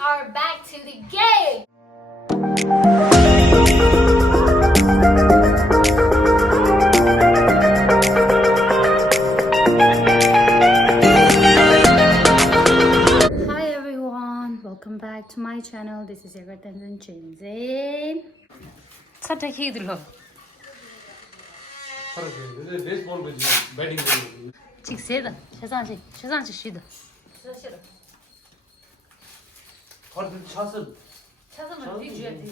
are back to the game. Hi everyone, welcome back to my channel. This is your attention Chinzane. 선택해 들어. baseball with batting. 직세다. 세상시 쉬다. 싫어. Hadi çalsın. 차선을 뒤줘야 돼.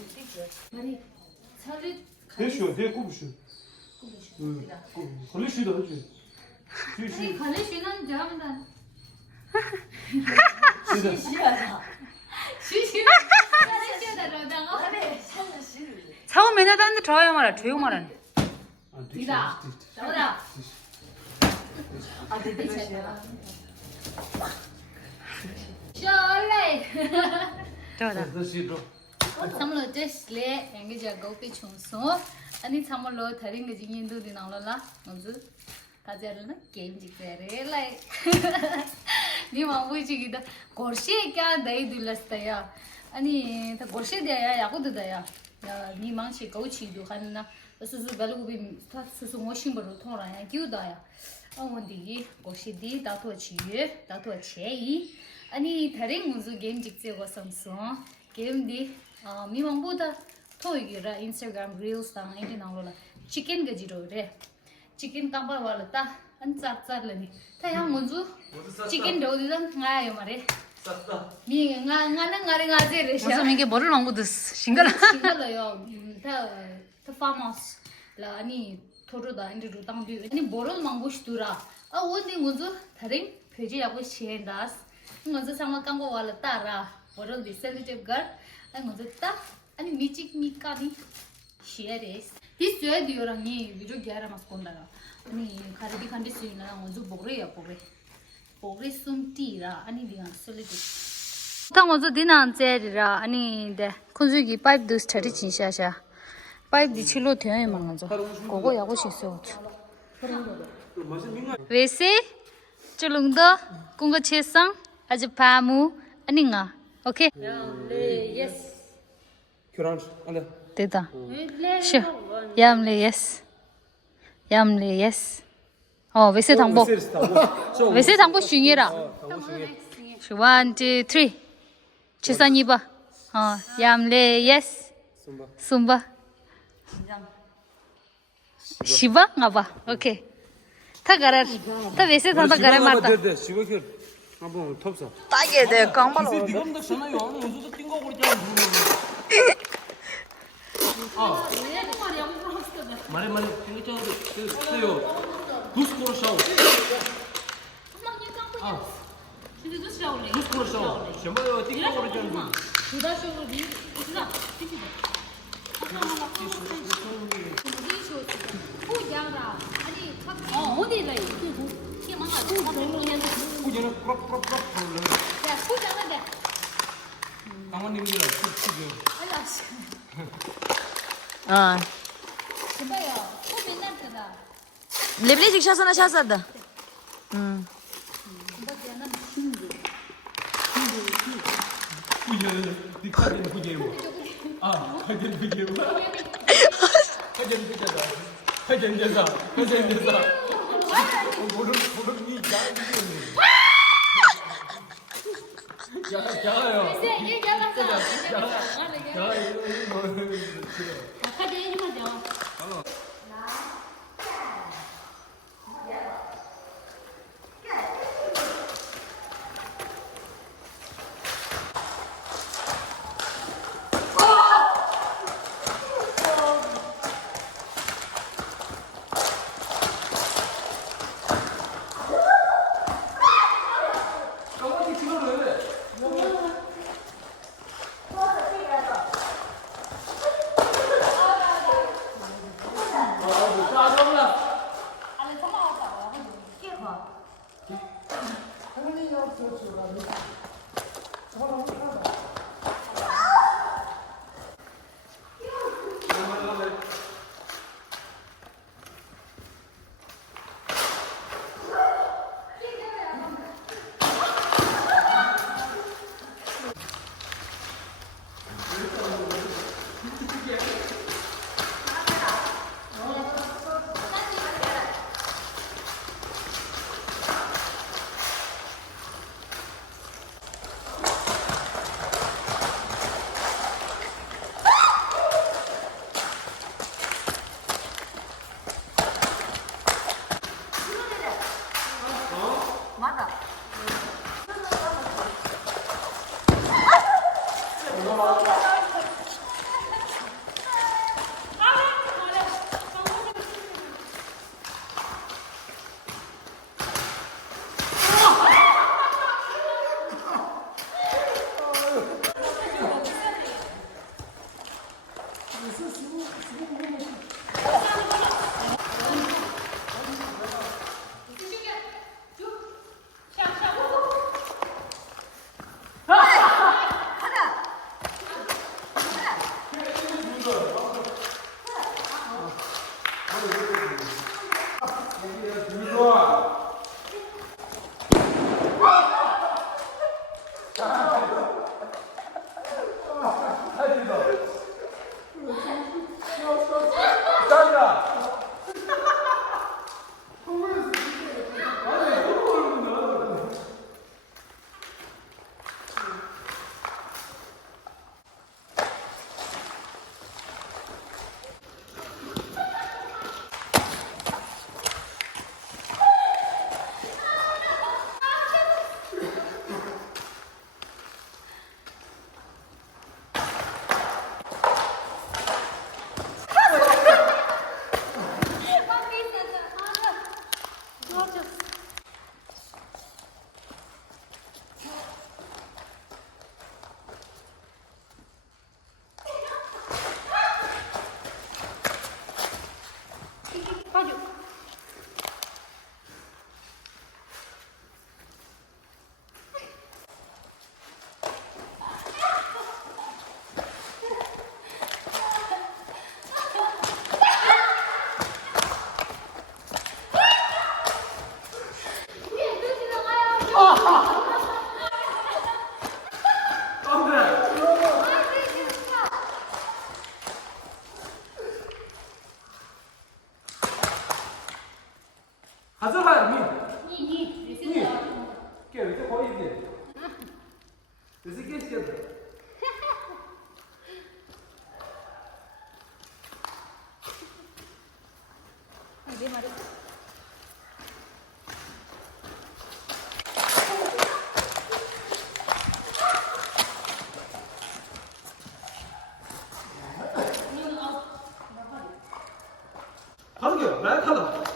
아니, 차를 Değişiyor, diye kubuşu. Konuşuyor da hacı. 아니, 가래 쉬는 줄 하면 Şurada. 쉬시는 차원 매너단데 저요 말아. 조용 말하네. 이다. 나오라. 아, 되게 잘. 셜레. 저다. 참로 제슬레 앵게자 고피 총소. 아니 참로 다른 게 진행도 되나올라. 먼저 가자르나 게임 직대래. 라이. 니 마부지기다. 고르시에 까 다이 둘렀어요. 아니 다 고르시에 돼야 야고도 돼야. 니 망치 고치도 하나. 스스 발고비 스스 모싱으로 통하야 기우다야. 어머니 고시디 다토치이 아니 다른 무슨 게임 직제고 선수 게임디 미망보다 토이기라 인스타그램 릴스 당 인디 나올라 치킨 가지로래 치킨 깜발 왔다 안 짭짭라니 타양 문주 치킨 도우든 nga요 말에 미 nga는 nga제래 무슨 이게 뭐를 망고드스 싱글라요 다 파마스 라 아니 토르다 인디로 당비 아니 보롤 망고시두라 아 원디 문주 다른 표지하고 시엔다스 먼저 상황 깜고 왔다라 보롤 디셀리티브 걸 아니 먼저 딱 아니 미직 미까니 시에레스 디스에 디오랑이 비디오 게라 마스콘다라 아니 카르디 컨디스나 먼저 보레야 보레 숨티라 아니 디가 솔리티 당 먼저 디난 제리라 아니 데 콘주기 파이프 두 스타디 진샤샤 파이프 디칠로 되어 망가져 그거 야고 싶어 वेसे चलुंग the kung छेसंग आज पामु अनिंगा okay yes Kürans, ale. देता शो यामले यस 어 वेसे 당보 वेसे 당보 슝이라 शो 1 2 3 छेसानी बा 어 यामले यस 숨바 शिवा ngaba ओके 타 가라 타 वेसे थांता करे मारता 시거킬 한번 톱사. तागे दे कांबालो 지금 더 전화요. 연수도 띵거 그러잖아. 말해 띵거 저요. 두스코로 샤워. 두스코로 샤워. 셴바요 띵거 그러잖아. 두다쇼로 니 있나 어디래? 후전은 프롭 불러. 야, 포장한데. 강원님들 푸지. 아, 뭐야? 포맨난다. 레블리 식사서나 샤사다. 후전 디카든 후전. 아, 후전 후전. 후전 제사. 모르니 야요. 가져가 니. 걔 이제 거의 이제. 그래서 걔 시켰다. 하는 게 나약하다.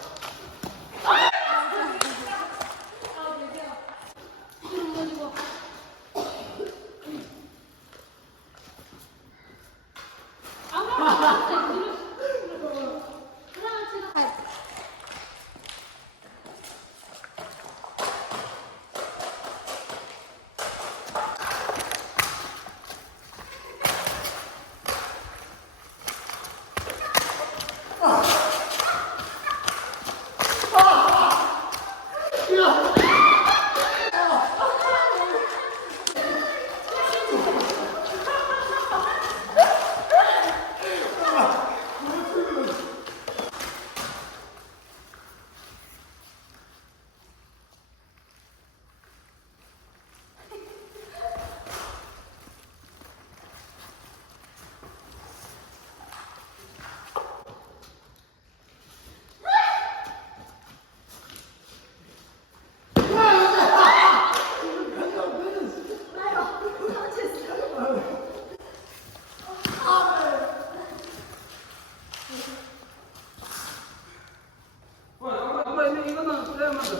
이거는 그래야 맞아.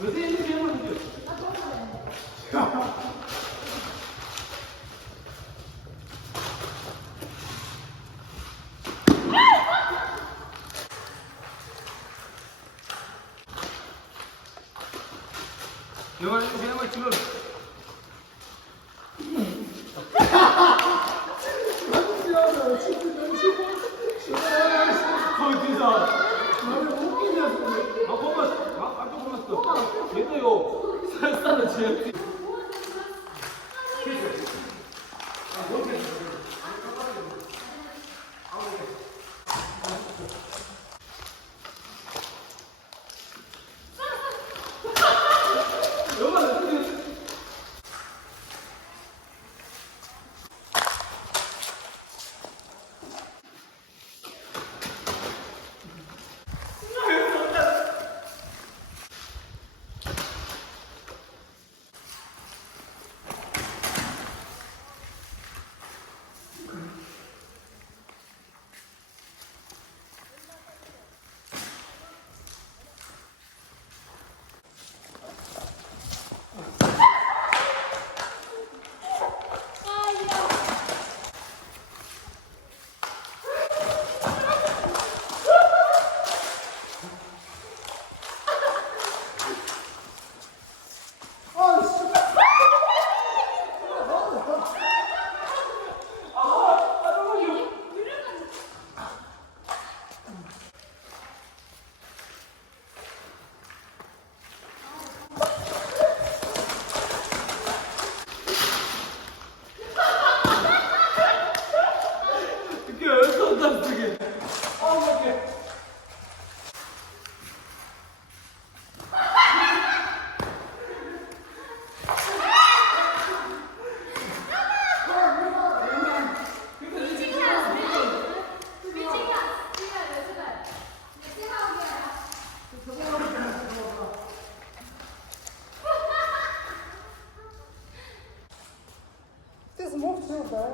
요새 이렇게 하면 돼. 영화 지금. 얘도요 살살은 제압. Ты сможешь все, да?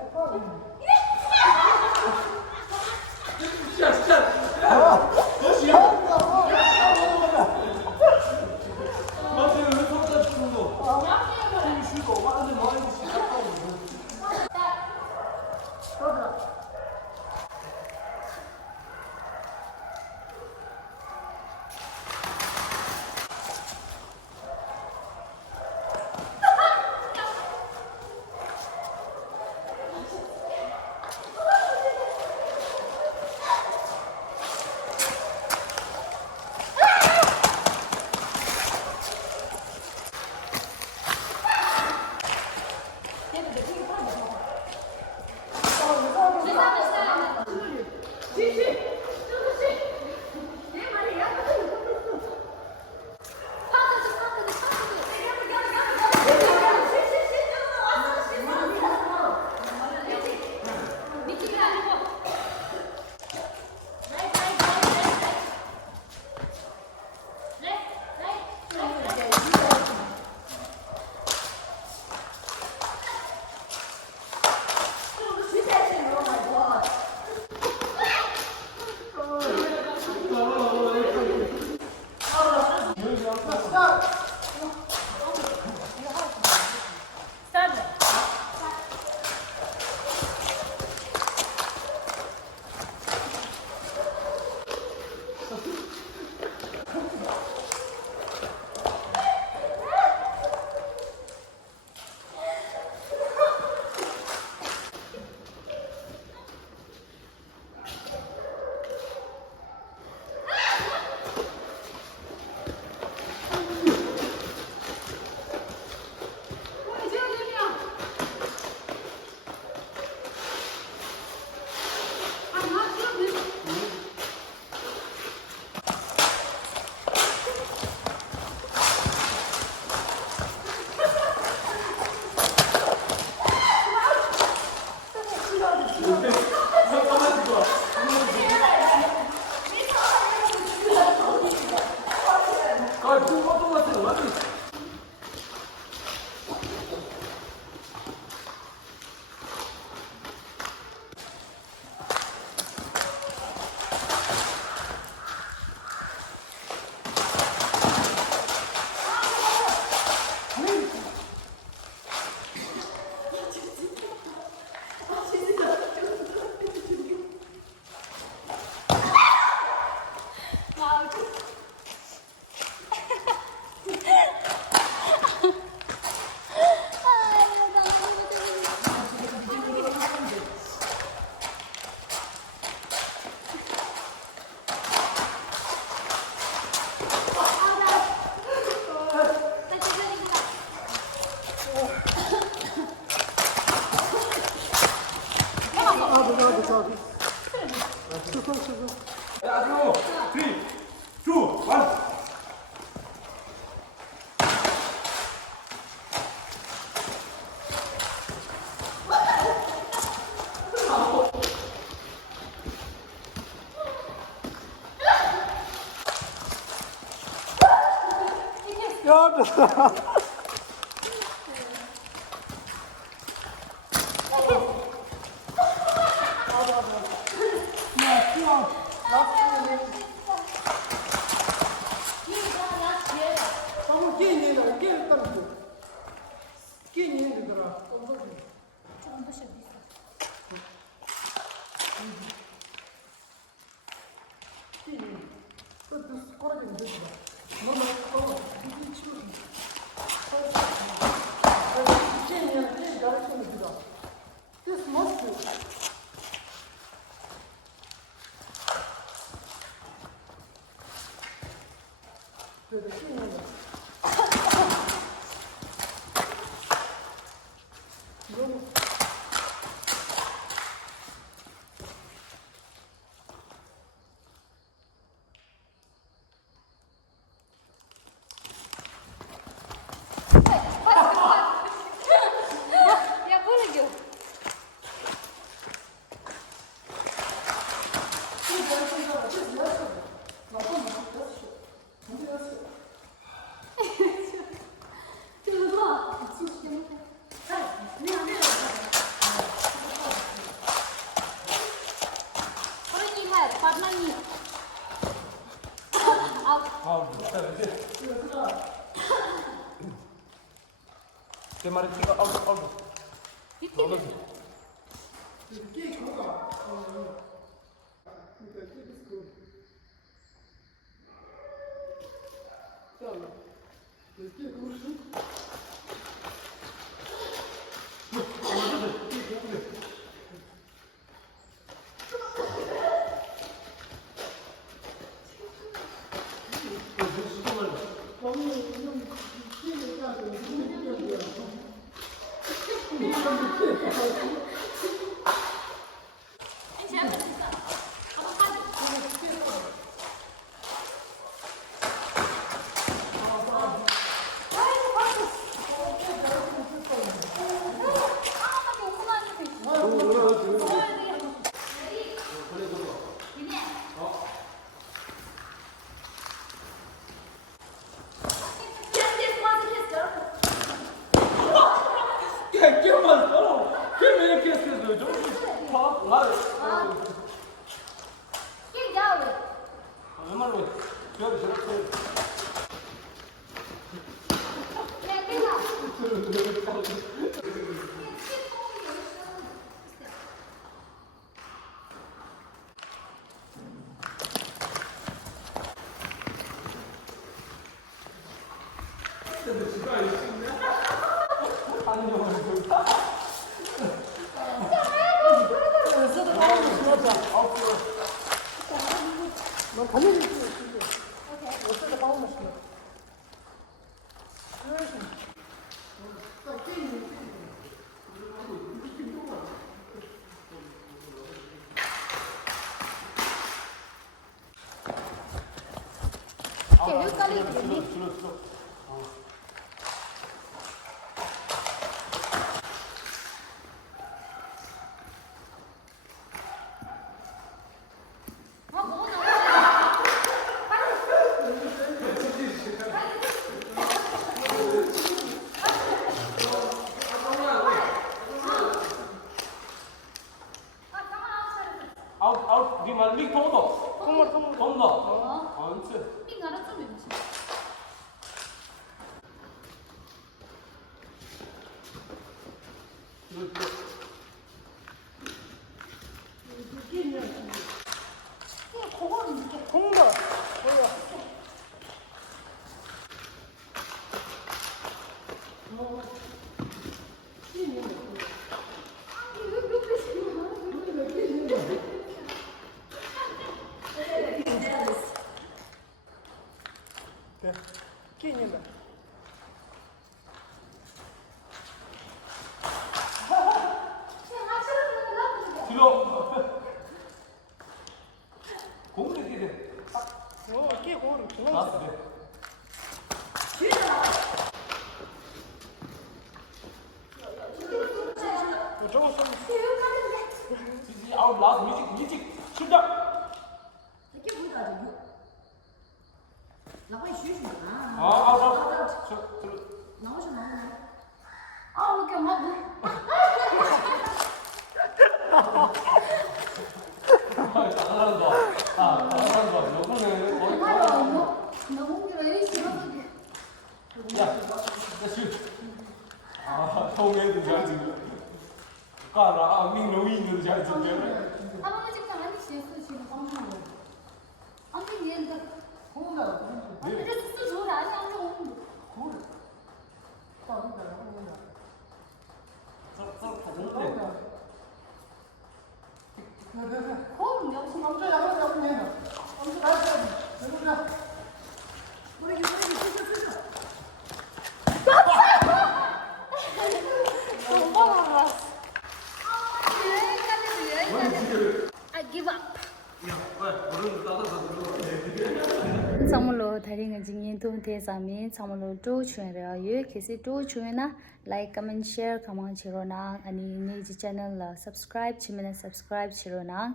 Я вылетел. 내 말에 찍어 아우. 아웃 네 말리 통도 통도 안츠 핑가라 좀 해보시. 뒤로 공을 이렇게 돼. 나왔어 돼. 지지 아웃 라스트 뮤직 출장. 아웃 아, 이렇게 막. 잘한다. 요거는 거의 너무 길어. 이 싫어가지고. 통에도 잘 지금. 까라 민노이도 잘 지금. 아버지 집장 아니 실수 지금 깜짝 놀라. 아니 얘가 아니 그래서 수 좋은 아니 안 좋은. 그럼 역시 I give up. Samolo thari nga jingin tu te sami samolo to chuen ra ye kesi to chuen na like comment share khamang chiro na ani ne ji channel la subscribe chimena subscribe chiro na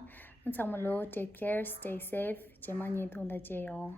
samolo take care stay safe jema nyin thong da je yo